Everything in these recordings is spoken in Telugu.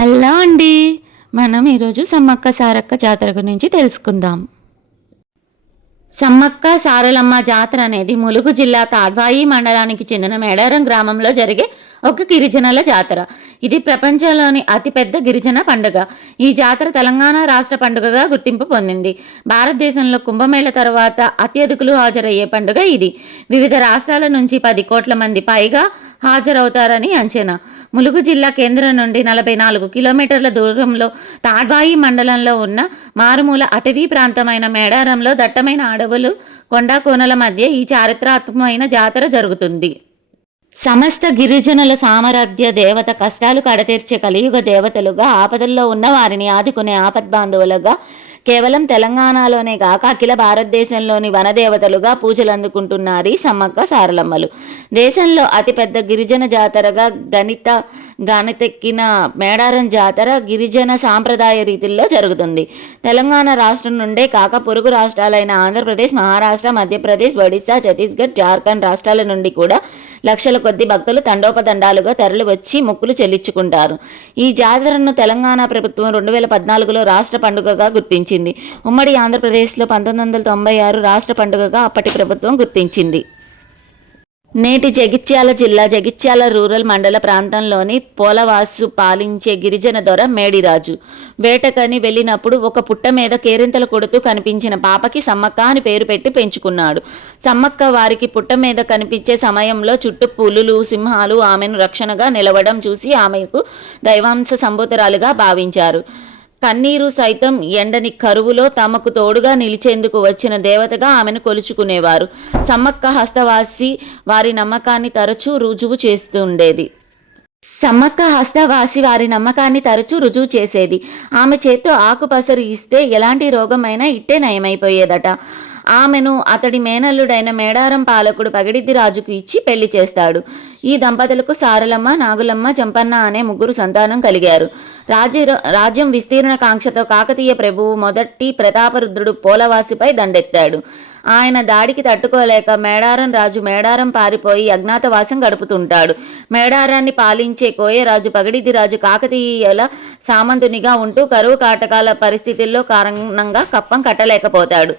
హలో అండి. మనం ఈరోజు సమ్మక్క సారక్క జాతర గురించి తెలుసుకుందాం. సమ్మక్క సారలమ్మ జాతర అనేది ములుగు జిల్లా తాడ్వాయి మండలానికి చెందిన మేడారం గ్రామంలో జరిగే ఒక గిరిజనుల జాతర. ఇది ప్రపంచంలోని అతిపెద్ద గిరిజన పండుగ. ఈ జాతర తెలంగాణ రాష్ట్ర పండుగగా గుర్తింపు పొందింది. భారతదేశంలో కుంభమేళ తర్వాత అత్యధికులు హాజరయ్యే పండుగ ఇది. వివిధ రాష్ట్రాల నుంచి 10 కోట్ల మంది పైగా హాజరవుతారని అంచనా. ములుగు జిల్లా కేంద్రం నుండి 44 కిలోమీటర్ల దూరంలో తాడ్వాయి మండలంలో ఉన్న మారుమూల అటవీ ప్రాంతమైన మేడారంలో దట్టమైన అడవులు, కొండా కోనల మధ్య ఈ చారిత్రాత్మకమైన జాతర జరుగుతుంది. సమస్త గిరిజనుల సామరాధ్య దేవత, కష్టాలు కడతీర్చే కలియుగ దేవతలుగా, ఆపదల్లో ఉన్న వారిని ఆదుకునే ఆపద్బాంధవులుగా, కేవలం తెలంగాణలోనే కాక అఖిల భారతదేశంలోని వనదేవతలుగా పూజలు అందుకుంటున్నారు ఈ సమ్మక్క సారలమ్మలు. దేశంలో అతిపెద్ద గిరిజన జాతరగా గణితెక్కిన మేడారం జాతర గిరిజన సాంప్రదాయ రీతిల్లో జరుగుతుంది. తెలంగాణ రాష్ట్రం నుండే కాక పొరుగు రాష్ట్రాలైన ఆంధ్రప్రదేశ్, మహారాష్ట్ర, మధ్యప్రదేశ్, ఒడిశా, ఛత్తీస్గఢ్, జార్ఖండ్ రాష్ట్రాల నుండి కూడా లక్షల కొద్ది భక్తులు తండోపతండాలుగా తరలి వచ్చి మొక్కులు చెల్లించుకుంటారు. ఈ జాతరను తెలంగాణ ప్రభుత్వం 2014లో రాష్ట్ర పండుగగా గుర్తించింది. ఉమ్మడి ఆంధ్రప్రదేశ్లో 1996 రాష్ట్ర పండుగగా అప్పటి ప్రభుత్వం గుర్తించింది. నేటి జగిత్యాల జిల్లా జగిత్యాల రూరల్ మండల ప్రాంతంలోని పోలవాసు పాలించే గిరిజన దొర మేడిరాజు వేటకని వెళ్ళినప్పుడు ఒక పుట్ట మీద కేరింతలు కొడుతూ కనిపించిన పాపకి సమ్మక్క అని పేరు పెట్టి పెంచుకున్నాడు. సమ్మక్క వారికి పుట్ట మీద కనిపించే సమయంలో చుట్టూ పులులు, సింహాలు ఆమెను రక్షణగా నిలవడం చూసి ఆమెకు దైవాంశ సంభూతురాలుగా భావించారు. కన్నీరు సైతం ఎండని కరువులో తమకు తోడుగా నిలిచేందుకు వచ్చిన దేవతగా ఆమెను కొలుచుకునేవారు. సమ్మక్క హస్తవాసి వారి నమ్మకాన్ని తరచూ రుజువు చేస్తుండేది. ఆమె చేత్తో ఆకుపసరు ఇస్తే ఎలాంటి రోగమైనా ఇట్టే నయమైపోయేదట. ఆమెను అతడి మేనల్లుడైన మేడారం పాలకుడు పగిడిద్ది రాజుకు ఇచ్చి పెళ్లి చేస్తాడు. ఈ దంపతులకు సారలమ్మ, నాగులమ్మ, జంపన్న అనే 3 సంతానం కలిగారు. రాజ్యం విస్తీర్ణ కాంక్షతో కాకతీయ ప్రభువు మొదటి ప్రతాపరుద్రుడు పోలవాసిపై దండెత్తాడు. ఆయన దాడికి తట్టుకోలేక మేడారం రాజు మేడారం పారిపోయి అజ్ఞాతవాసం గడుపుతుంటాడు. మేడారాన్ని పాలించే కోయరాజు పగిడిద్ది రాజు కాకతీయుల సామంతునిగా ఉంటూ కరువు కాటకాల పరిస్థితుల్లో కారణంగా కప్పం కట్టలేకపోతాడు.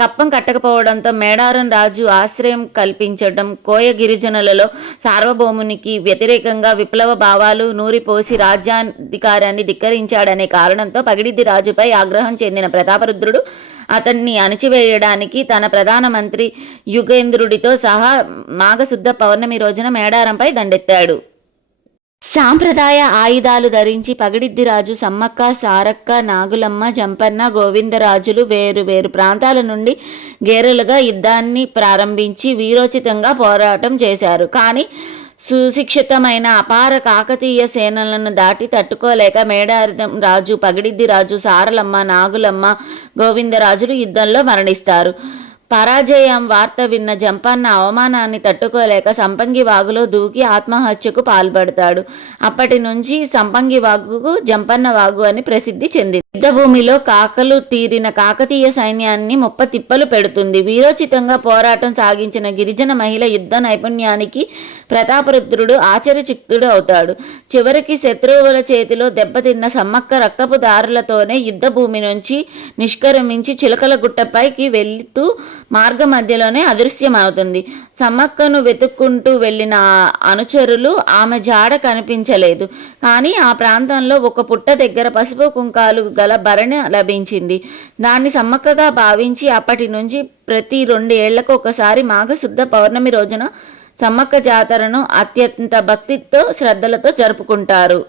కప్పం కట్టకపోవడంతో మేడారం రాజు ఆశ్రయం కల్పించడం, కోయ గిరిజనులలో సార్వభౌమునికి వ్యతిరేకంగా విప్లవ భావాలు నూరిపోసి రాజ్యాధికారాన్ని ధిక్కరించాడనే కారణంతో పగిడిద్ది రాజుపై ఆగ్రహం చెందిన ప్రతాపరుద్రుడు అతన్ని అణిచివేయడానికి తన ప్రధానమంత్రి యుగేంద్రుడితో సహా మాఘశుద్ధ పౌర్ణమి రోజున మేడారంపై దండెత్తాడు. సాంప్రదాయ ఆయుధాలు ధరించి పగిడిద్ది రాజు, సమ్మక్క, సారక్క, నాగులమ్మ, జంపన్న, గోవిందరాజులు వేరు వేరు ప్రాంతాల నుండి గేరెలుగా యుద్ధాన్ని ప్రారంభించి వీరోచితంగా పోరాటం చేశారు. కానీ సుశిక్షితమైన అపార కాకతీయ సేనలను దాటి తట్టుకోలేక మేడారం రాజు, పగిడిద్ది రాజు, సారలమ్మ, నాగులమ్మ, గోవిందరాజులు యుద్ధంలో మరణిస్తారు. పరాజయం వార్త విన్న జంపన్న అవమానాన్ని తట్టుకోలేక సంపంగి వాగులో దూకి ఆత్మహత్యకు పాల్పడతాడు. అప్పటి నుంచి సంపంగి వాగుకు జంపన్న వాగు అని ప్రసిద్ధి చెందింది. యుద్ధభూమిలో కాకలు తీరిన కాకతీయ సైన్యాన్ని ముప్పతిప్పలు పెడుతుంది. వీరోచితంగా పోరాటం సాగించిన గిరిజన మహిళ యుద్ధ నైపుణ్యానికి ప్రతాపరుద్రుడు ఆశ్చర్యచకితుడు అవుతాడు. చివరికి శత్రువుల చేతిలో దెబ్బతిన్న సమ్మక్క రక్తపు దారులతోనే యుద్ధభూమి నుంచి నిష్క్రమించి చిలకల గుట్టపైకి వెళుతూ మార్గ మధ్యలోనే అదృశ్యమవుతుంది. సమ్మక్కను వెతుక్కుంటూ వెళ్ళిన అనుచరులు ఆమె జాడ కనిపించలేదు. కానీ ఆ ప్రాంతంలో ఒక పుట్ట దగ్గర పసుపు కుంకాలు గల భరణి లభించింది. దాన్ని సమ్మక్కగా భావించి అప్పటి నుంచి ప్రతి 2 ఏళ్లకు ఒకసారి మాఘశుద్ధ పౌర్ణమి రోజున సమ్మక్క జాతరను అత్యంత భక్తితో శ్రద్ధలతో జరుపుకుంటారు.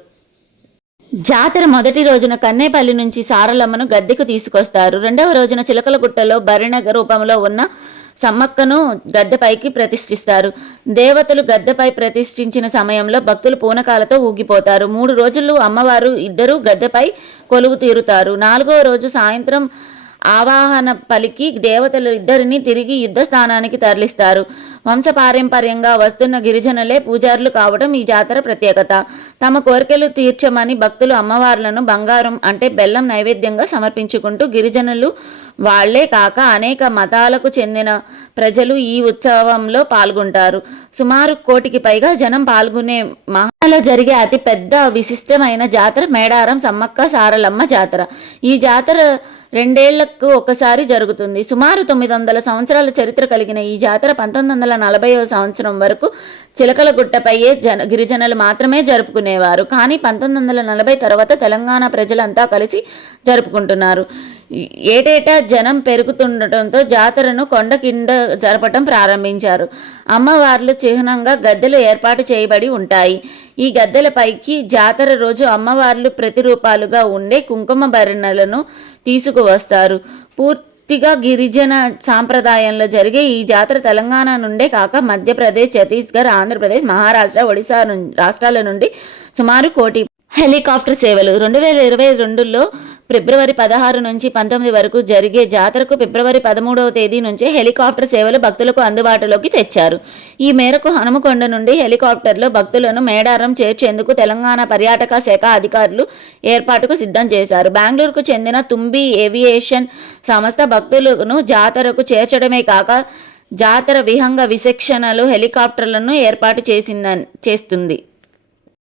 జాతర మొదటి రోజున కన్నేపల్లి నుంచి సారలమ్మను గద్దెకు తీసుకొస్తారు. 2వ రోజున చిలకలగుట్టలో భరిణ రూపంలో ఉన్న సమ్మక్కను గద్దెపైకి ప్రతిష్ఠిస్తారు. దేవతలు గద్దెపై ప్రతిష్ఠించిన సమయంలో భక్తులు పూనకాలతో ఊగిపోతారు. 3 రోజులు అమ్మవారు ఇద్దరు గద్దెపై కొలువు తీరుతారు. 4వ రోజు సాయంత్రం ఆవాహన పలికి దేవతలు ఇద్దరిని తిరిగి యుద్ధ స్థానానికి తరలిస్తారు. వంశపారంపర్యంగా వస్తున్న గిరిజనులే పూజారులు కావడం ఈ జాతర ప్రత్యేకత. తమ కోరికలు తీర్చమని భక్తులు అమ్మవార్లను బంగారం అంటే బెల్లం నైవేద్యంగా సమర్పించుకుంటూ గిరిజనులు వాళ్లే కాక అనేక మతాలకు చెందిన ప్రజలు ఈ ఉత్సవంలో పాల్గొంటారు. సుమారు 1 కోటికి పైగా జనం పాల్గొనే లో జరిగే అతి పెద్ద విశిష్టమైన జాతర మేడారం సమ్మక్క సారలమ్మ జాతర. ఈ జాతర 2 ఏళ్లకు ఒకసారి జరుగుతుంది. సుమారు 900 సంవత్సరాల చరిత్ర కలిగిన ఈ జాతర 1940వ సంవత్సరం వరకు చిలకలగుట్టపయ్యే గిరిజనులు మాత్రమే జరుపుకునేవారు. కానీ 1940 తర్వాత తెలంగాణ ప్రజలంతా కలిసి జరుపుకుంటున్నారు. ఏటేటా జనం పెరుగుతుండటంతో జాతరను కొండ కింద జరపటం ప్రారంభించారు. అమ్మవార్లు చిహ్నంగా గద్దెలు ఏర్పాటు చేయబడి ఉంటాయి. ఈ గద్దెలపైకి జాతర రోజు అమ్మవార్లు ప్రతిరూపాలుగా ఉండే కుంకుమ భరణలను తీసుకువస్తారు. పూర్తిగా గిరిజన సాంప్రదాయంలో జరిగే ఈ జాతర తెలంగాణ నుండే కాక మధ్యప్రదేశ్, ఛత్తీస్గఢ్, ఆంధ్రప్రదేశ్, మహారాష్ట్ర, ఒడిశా రాష్ట్రాల నుండి సుమారు 1 కోటి హెలికాప్టర్ సేవలు. 2022లో ఫిబ్రవరి 16 నుంచి 19 వరకు జరిగే జాతరకు ఫిబ్రవరి 13వ తేదీ నుంచే హెలికాప్టర్ సేవలు భక్తులకు అందుబాటులోకి తెచ్చారు. ఈ మేరకు హనుమకొండ నుండి హెలికాప్టర్లో భక్తులను మేడారం చేర్చేందుకు తెలంగాణ పర్యాటక శాఖ అధికారులు ఏర్పాటుకు సిద్ధం చేశారు. బెంగళూరుకు చెందిన తుంబి ఏవియేషన్ సంస్థ భక్తులను జాతరకు చేర్చడమే కాక జాతర విహంగ విశిక్షణలు హెలికాప్టర్లను ఏర్పాటు చేస్తుంది.